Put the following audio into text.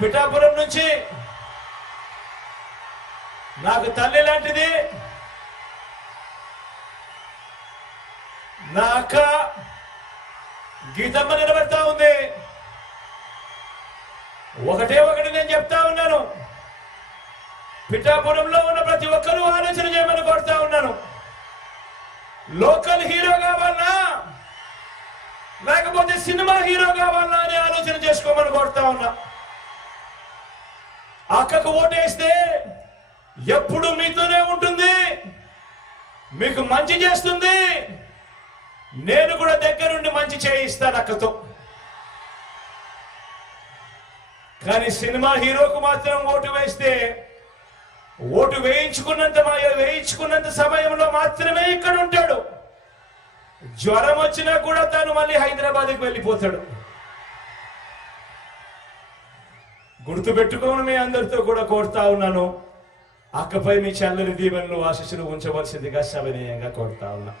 పిఠాపురం నుంచి నాకు తల్లి లాంటిది నా అక్క గీతమ్మ నిలబడతా ఉంది. ఒకటి నేను చెప్తా ఉన్నాను, పిఠాపురంలో ఉన్న ప్రతి ఒక్కరూ ఆలోచన చేయమని కోరుతా ఉన్నాను. లోకల్ హీరో కావాలన్నా లేకపోతే సినిమా హీరో కావాలన్నా అని ఆలోచన చేసుకోమని కోరుతా ఉన్నా. అక్కకు ఓటేస్తే ఎప్పుడు మీతోనే ఉంటుంది, మీకు మంచి చేస్తుంది. నేను కూడా దగ్గరుండి మంచి చేయిస్తాను అక్కతో. కానీ సినిమా హీరోకు మాత్రం ఓటు వేస్తే ఓటు వేయించుకున్నంత సమయంలో మాత్రమే ఇక్కడ ఉంటాడు. జ్వరం వచ్చినా కూడా తాను మళ్ళీ హైదరాబాద్కి వెళ్ళిపోతాడు. గుర్తుపెట్టుకోని మీ అందరితో కూడా కోరుతా ఉన్నాను, అక్కపై మీ చల్లని దీవెనలు ఆశీస్సులు ఉంచవలసిందిగా సవినయంగా కోరుతా ఉన్నా.